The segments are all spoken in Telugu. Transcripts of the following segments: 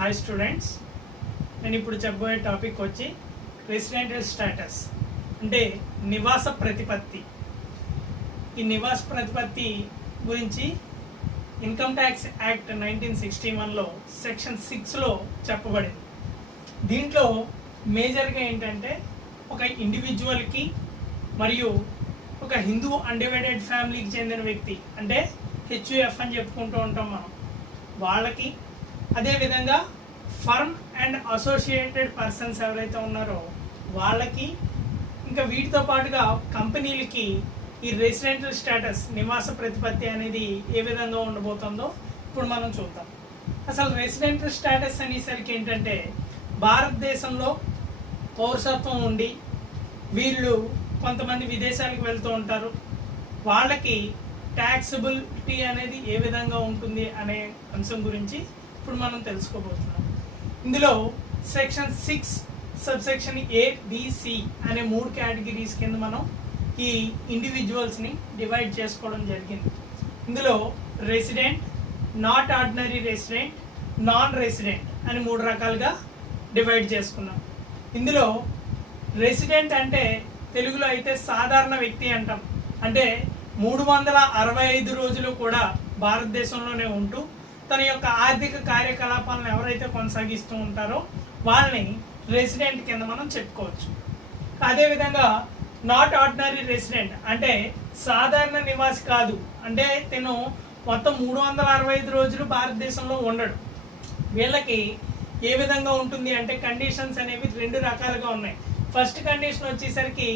హాయ్ స్టూడెంట్స్, నేను ఇప్పుడు చెప్పబోయే టాపిక్ వచ్చి రెసిడెంషియల్ స్టేటస్ అంటే నివాస ప్రతిపత్తి. ఈ నివాస ప్రతిపత్తి గురించి ఇన్కమ్ ట్యాక్స్ యాక్ట్ 1961లో సెక్షన్ 6లో చెప్పబడింది. దీంట్లో మేజర్గా ఏంటంటే ఒక ఇండివిజువల్కి మరియు ఒక హిందూ అన్డివైడెడ్ ఫ్యామిలీకి చెందిన వ్యక్తి అంటే హెచ్యుఎఫ్ అని చెప్పుకుంటూ ఉంటాం మనం, వాళ్ళకి, అదేవిధంగా ఫర్మ్ అండ్ అసోసియేటెడ్ పర్సన్స్ ఎవరైతే ఉన్నారో వాళ్ళకి, ఇంకా వీటితో పాటుగా కంపెనీలకి ఈ రెసిడెంషియల్ స్టేటస్ నివాస ప్రతిపత్తి అనేది ఏ విధంగా ఉండబోతుందో ఇప్పుడు మనం చూద్దాం. అసలు రెసిడెంషియల్ స్టేటస్ అనేసరికి ఏంటంటే భారతదేశంలో పౌరసత్వం ఉండి వీళ్ళు కొంతమంది విదేశాలకు వెళ్తూ ఉంటారు, వాళ్ళకి ట్యాక్సబిలిటీ అనేది ఏ విధంగా ఉంటుంది అనే అంశం గురించి ఇప్పుడు మనం తెలుసుకోబోతున్నాం. ఇందులో సెక్షన్ 6 సబ్సెక్షన్ ABC అనే 3 కేటగిరీస్ కింద మనం ఈ ఇండివిజువల్స్ని డివైడ్ చేసుకోవడం జరిగింది. ఇందులో resident, not ordinary resident, non resident అని 3 రకాలుగా డివైడ్ చేసుకున్నాం. ఇందులో రెసిడెంట్ అంటే తెలుగులో అయితే సాధారణ వ్యక్తి అంటాం. అంటే 365 రోజులు కూడా భారతదేశంలోనే ఉంటూ తన యొక్క ఆర్థిక కార్యకలాపాలను ఎవరైతే కొనసాగిస్తూ ఉంటారో వాళ్ళని రెసిడెంట్ కింద మనం చెప్పుకోవచ్చు. అదేవిధంగా నాట్ ఆర్డినరీ రెసిడెంట్ అంటే సాధారణ నివాసి కాదు, అంటే తను మొత్తం 365 రోజులు భారతదేశంలో ఉండడు. వీళ్ళకి ఏ విధంగా ఉంటుంది అంటే కండిషన్స్ అనేవి 2 రకాలుగా ఉన్నాయి. ఫస్ట్ కండిషన్ వచ్చేసరికి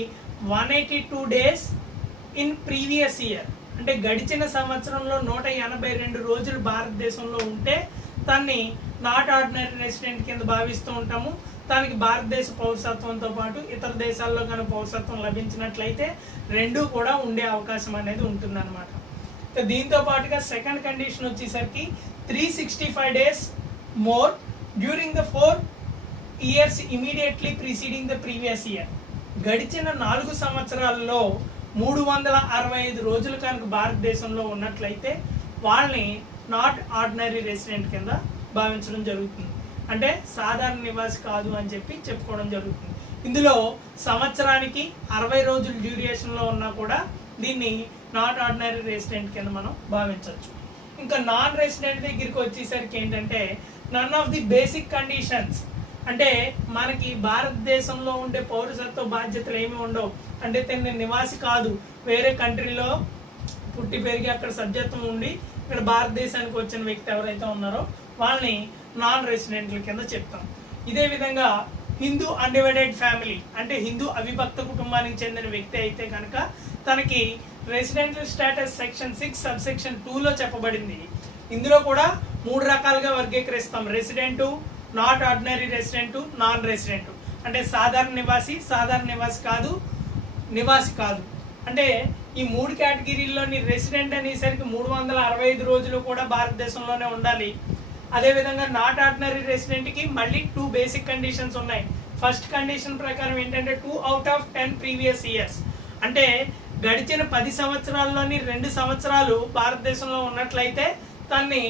182 డేస్ ఇన్ ప్రీవియస్ ఇయర్, అంటే గడిచిన సంవత్సరంలో 182 రోజులు భారతదేశంలో ఉంటే తన్ని నాట్ ఆర్డినరీ రెసిడెంట్ కింద భావిస్తూ ఉంటాము. తనకి భారతదేశ పౌరసత్వంతో పాటు ఇతర దేశాల్లో కనుక పౌరసత్వం లభించినట్లయితే 2 కూడా ఉండే అవకాశం అనేది ఉంటుందన్నమాట. దీంతో పాటుగా సెకండ్ కండిషన్ వచ్చేసరికి 365 days more during the 4 years immediately preceding the previous year. గడిచిన 4 సంవత్సరాల్లో 365 రోజులు కనుక భారతదేశంలో ఉన్నట్లయితే వాళ్ళని నాట్ ఆర్డినరీ రెసిడెంట్ కింద భావించడం జరుగుతుంది. అంటే సాధారణ నివాసి కాదు అని చెప్పి చెప్పుకోవడం జరుగుతుంది. ఇందులో సంవత్సరానికి 60 రోజులు డ్యూరేషన్లో ఉన్నా కూడా దీన్ని నాట్ ఆర్డినరీ రెసిడెంట్ కింద మనం భావించవచ్చు. ఇంకా నాన్ రెసిడెంట్ దగ్గరికి వచ్చేసరికి ఏంటంటే none of the basic conditions, అంటే మనకి భారతదేశంలో ఉండే పౌరసత్వ బాధ్యతలు ఏమి ఉండవు. అంటే తన నివాసి కాదు, వేరే కంట్రీలో పుట్టి పెరిగి అక్కడ సభ్యత్వం ఉండి ఇక్కడ భారతదేశానికి వచ్చిన వ్యక్తి ఎవరైతే ఉన్నారో వాళ్ళని నాన్ రెసిడెంట్ల కింద చెప్తాం. ఇదే విధంగా హిందూ అన్డివైడెడ్ ఫ్యామిలీ అంటే హిందూ అవిభక్త కుటుంబానికి చెందిన వ్యక్తి అయితే కనుక తనకి రెసిడెంషియల్ స్టేటస్ సెక్షన్ 6 సబ్సెక్షన్ 2లో చెప్పబడింది. ఇందులో కూడా 3 రకాలుగా వర్గీకరిస్తాం: resident, not ordinary resident, non resident. అంటే సాధారణ నివాసి, సాధారణ నివాసి కాదు, నివాసి కాదు. అంటే ఈ 3 కేటగిరీల్లోని రెసిడెంట్ అనేసరికి 365 రోజులు కూడా భారతదేశంలోనే ఉండాలి. అదేవిధంగా నాట్ ఆర్డినరీ రెసిడెంట్కి మళ్ళీ 2 బేసిక్ కండిషన్స్ ఉన్నాయి. ఫస్ట్ కండిషన్ ప్రకారం ఏంటంటే 2 out of 10 ప్రీవియస్ ఇయర్స్, అంటే గడిచిన 10 సంవత్సరాల్లోని 2 సంవత్సరాలు భారతదేశంలో ఉన్నట్లయితే తన్ని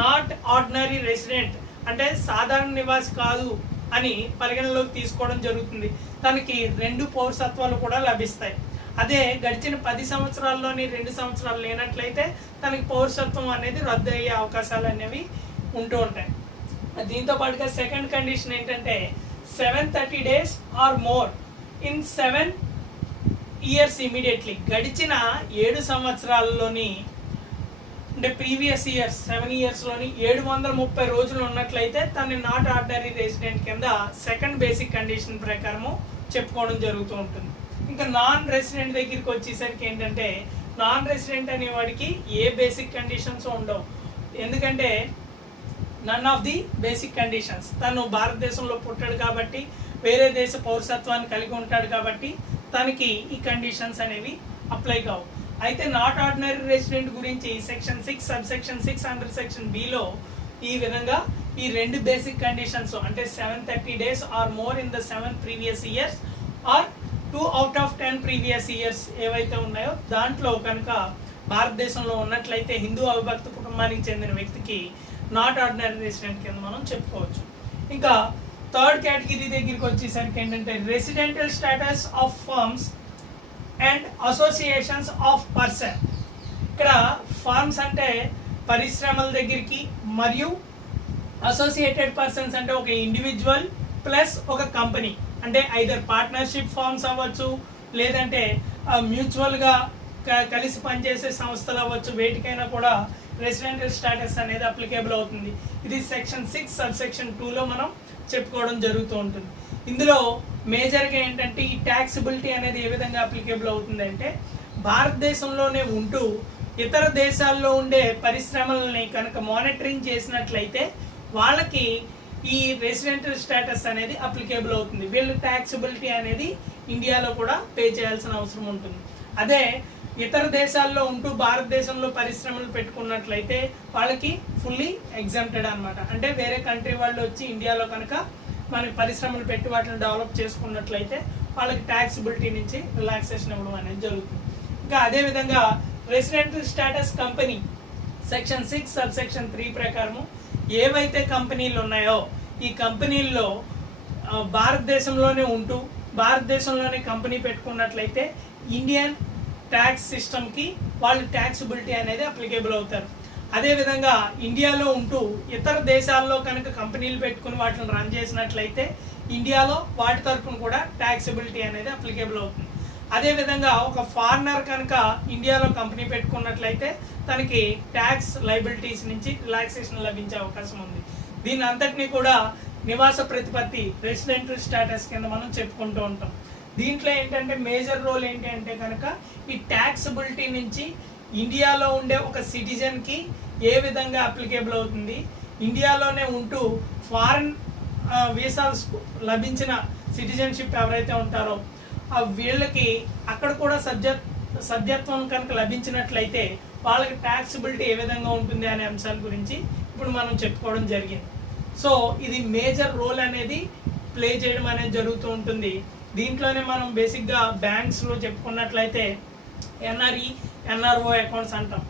నాట్ ఆర్డినరీ రెసిడెంట్ అంటే సాధారణ నివాసి కాదు అని పరిగణలోకి తీసుకోవడం జరుగుతుంది. తనకి 2 పౌరసత్వాలు కూడా లభిస్తాయి. అదే గడిచిన 10 సంవత్సరాల్లోని 2 సంవత్సరాలు లేనట్లయితే తనకి పౌరసత్వం అనేది రద్దు అయ్యే అవకాశాలు అనేవి ఉంటూ ఉంటాయి. దీంతో పాటుగా సెకండ్ కండిషన్ ఏంటంటే 730 days or more in 7 years immediately, గడిచిన 7 సంవత్సరాల్లోని అంటే ప్రీవియస్ ఇయర్స్ 7 yearsలోని 730 రోజులు ఉన్నట్లయితే తనని నాట్ ఆర్డినరీ రెసిడెంట్ కింద సెకండ్ బేసిక్ కండిషన్ ప్రకారము చెప్పుకోవడం జరుగుతూ ఉంటుంది. ఇంకా నాన్ రెసిడెంట్ దగ్గరికి వచ్చేసరికి ఏంటంటే నాన్ రెసిడెంట్ అనేవాడికి ఏ బేసిక్ కండిషన్స్ ఉండవు. ఎందుకంటే none of the basic conditions, తను భారతదేశంలో పుట్టాడు కాబట్టి వేరే దేశ పౌరసత్వాన్ని కలిగి ఉంటాడు కాబట్టి తనకి ఈ కండిషన్స్ అనేవి అప్లై కావు. అయితే నాట్ ఆర్డినరీ రెసిడెంట్ గురించి సెక్షన్ 6 సబ్సెక్షన్ 6 అండర్ సెక్షన్ Bలో ఈ విధంగా ఈ 2 బేసిక్ కండిషన్స్ అంటే 730 days or more in the 7 previous years or 2 out of 10 previous years ఏవైతే ఉన్నాయో దాంట్లో కనుక భారతదేశంలో ఉన్నట్లయితే హిందూ అవిభక్త కుటుంబానికి చెందిన వ్యక్తికి నాట్ ఆర్డినరీ రెసిడెంట్ కింద మనం చెప్పుకోవచ్చు. ఇంకా థర్డ్ కేటగిరీ దగ్గరికి వచ్చేసరికి ఏంటంటే residential status of firms and associations of person. ఇక్కడ ఫర్మ్స్ అంటే పరిశ్రమల దగ్గరికి, మరియు అసోసియేటెడ్ పర్సన్స్ అంటే ఒక ఇండివిజువల్ ప్లస్ ఒక కంపెనీ, అంటే ఐదర్ పార్ట్నర్షిప్ ఫార్మ్స్ అవ్వచ్చు, లేదంటే మ్యూచువల్గా కలిసి పనిచేసే సంస్థలు అవ్వచ్చు, వేటికైనా కూడా రెసిడెంటల్ స్టేటస్ అనేది అప్లికేబుల్ అవుతుంది. ఇది సెక్షన్ 6 సబ్సెక్షన్ 2లో మనం చెప్పుకోవడం జరుగుతూ ఉంటుంది. ఇందులో మేజర్గా ఏంటంటే ఈ ట్యాక్సిబిలిటీ అనేది ఏ విధంగా అప్లికేబుల్ అవుతుంది అంటే, భారతదేశంలోనే ఉంటూ ఇతర దేశాల్లో ఉండే పరిశ్రమలని కనుక మానిటరింగ్ చేసినట్లయితే వాళ్ళకి ఈ రెసిడెంటల్ స్టేటస్ అనేది అప్లికేబుల్ అవుతుంది. వీళ్ళు ట్యాక్సిబిలిటీ అనేది ఇండియాలో కూడా పే చేయాల్సిన అవసరం ఉంటుంది. అదే ఇతర దేశాల్లో ఉంటూ భారతదేశంలో పరిశ్రమలు పెట్టుకున్నట్లయితే వాళ్ళకి ఫుల్లీ ఎగ్జామ్టెడ్ అనమాట. అంటే వేరే కంట్రీ వాళ్ళు వచ్చి ఇండియాలో కనుక మనకి పరిశ్రమలు పెట్టి వాటిని డెవలప్ చేసుకున్నట్లయితే వాళ్ళకి ట్యాక్సిబిలిటీ నుంచి రిలాక్సేషన్ ఇవ్వడం అనేది జరుగుతుంది. ఇంకా అదేవిధంగా residential status company section 6 subsection 3 ప్రకారము ఏవైతే కంపెనీలు ఉన్నాయో ఈ కంపెనీల్లో భారతదేశంలోనే ఉంటూ భారతదేశంలోనే కంపెనీ పెట్టుకున్నట్లయితే ఇండియన్ ట్యాక్స్ సిస్టమ్కి వాళ్ళు ట్యాక్సిబిలిటీ అనేది అప్లికేబుల్ అవుతారు. అదేవిధంగా ఇండియాలో ఉంటూ ఇతర దేశాల్లో కనుక కంపెనీలు పెట్టుకుని వాటిని రన్ చేసినట్లయితే ఇండియాలో వాటి తరఫున కూడా ట్యాక్సిబిలిటీ అనేది అప్లికేబుల్ అవుతుంది. అదేవిధంగా ఒక ఫారినర్ కనుక ఇండియాలో కంపెనీ పెట్టుకున్నట్లయితే తనకి ట్యాక్స్ లైబిలిటీస్ నుంచి రిలాక్సేషన్ లభించే అవకాశం ఉంది. దీని అంతటినీ కూడా నివాస ప్రతిపత్తి రెసిడెంటల్ స్టేటస్ కింద మనం చెప్పుకుంటూ ఉంటాం. దీంట్లో ఏంటంటే మేజర్ రోల్ ఏంటి అంటే కనుక ఈ ట్యాక్సిబిలిటీ నుంచి ఇండియాలో ఉండే ఒక సిటిజన్కి ఏ విధంగా అప్లికేబుల్ అవుతుంది, ఇండియాలోనే ఉంటూ ఫారిన్ వీసాస్ లభించిన సిటిజన్షిప్ ఎవరైతే ఉంటారో వీళ్ళకి అక్కడ కూడా సభ్యత్వం కనుక లభించినట్లయితే వాళ్ళకి ట్యాక్సిబిలిటీ ఏ విధంగా ఉంటుంది అనే అంశాల గురించి ఇప్పుడు మనం చెప్పుకోవడం జరిగింది. సో ఇది మేజర్ రోల్ అనేది ప్లే చేయడం అనేది జరుగుతూ ఉంటుంది. దీంట్లోనే మనం బేసిక్గా బ్యాంక్స్లో చెప్పుకున్నట్లయితే ఎన్ఆర్ఈ ఎన్ఆర్ఓ అకౌంట్స్ అంటాం.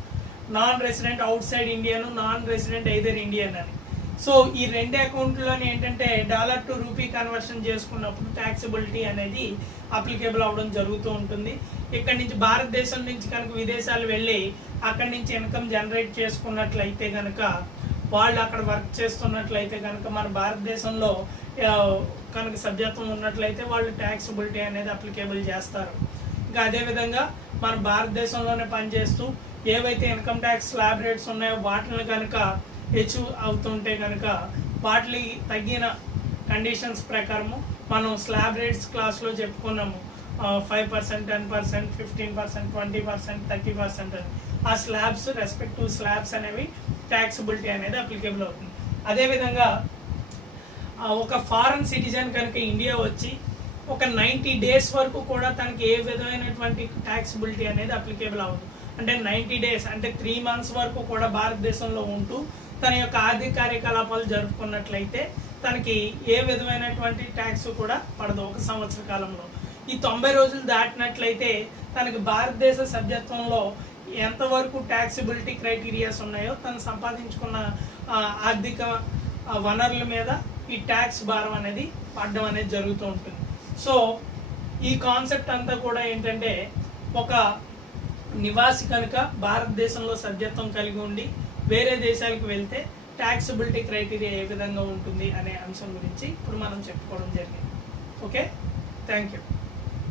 Non resident out side Indian, non resident either Indian అని. సో ఈ రెండు అకౌంట్లోనే ఏంటంటే డాలర్ టు రూపీ కన్వర్షన్ చేసుకున్నప్పుడు ట్యాక్సిబిలిటీ అనేది అప్లికేబుల్ అవ్వడం జరుగుతూ ఉంటుంది. ఇక్కడ నుంచి భారతదేశం నుంచి కనుక విదేశాలు వెళ్ళి అక్కడి నుంచి ఇన్కమ్ జనరేట్ చేసుకున్నట్లయితే కనుక వాళ్ళు అక్కడ వర్క్ చేస్తున్నట్లయితే కనుక మన భారతదేశంలో కనుక సభ్యత్వం ఉన్నట్లయితే వాళ్ళు ట్యాక్సిబిలిటీ అనేది అప్లికేబుల్ చేస్తారు. ఇంకా అదేవిధంగా మన భారతదేశంలోనే పనిచేస్తూ ఏవైతే ఇన్కమ్ ట్యాక్స్ స్లాబ్ రేట్స్ ఉన్నాయో వాటిని కనుక అచీవ్ అవుతుంటే కనుక వాటికి తగ్గిన కండిషన్స్ ప్రకారము మనం స్లాబ్ రేట్స్ క్లాస్లో చెప్పుకున్నాము. 5%, 10%, 15%, 20%, 30% అని ఆ స్లాబ్స్ రెస్పెక్టివ్ స్లాబ్స్ అనేవి ట్యాక్సిబిలిటీ అనేది అప్లికేబుల్ అవుతుంది. అదేవిధంగా ఒక ఫారెన్ సిటిజన్ కనుక ఇండియా వచ్చి ఒక 90 days వరకు కూడా తనకి ఏ విధమైనటువంటి ట్యాక్సిబిలిటీ అనేది అప్లికేబుల్ అవ్వదు. అంటే 90 days అంటే 3 months వరకు కూడా భారతదేశంలో ఉంటూ తన యొక్క ఆర్థిక కార్యకలాపాలు జరుపుకున్నట్లయితే తనకి ఏ విధమైనటువంటి ట్యాక్స్ కూడా పడదు ఒక సంవత్సర కాలంలో. ఈ 90 రోజులు దాటినట్లయితే తనకి భారతదేశ సభ్యత్వంలో ఎంతవరకు ట్యాక్సిబిలిటీ క్రైటీరియాస్ ఉన్నాయో తను సంపాదించుకున్న ఆర్థిక వనరుల మీద ఈ ట్యాక్స్ భారం అనేది పడడం అనేది జరుగుతూ ఉంటుంది. సో ఈ కాన్సెప్ట్ అంతా కూడా ఏంటంటే ఒక నివాసి కనుక భారతదేశంలో సభ్యత్వం కలిగి ఉండి వేరే దేశాలకు వెళ్తే ట్యాక్సిబిలిటీ క్రైటీరియా ఏ విధంగా ఉంటుంది అనే అంశం గురించి ఇప్పుడు మనం చెప్పుకోవడం జరిగింది. Okay, thank you.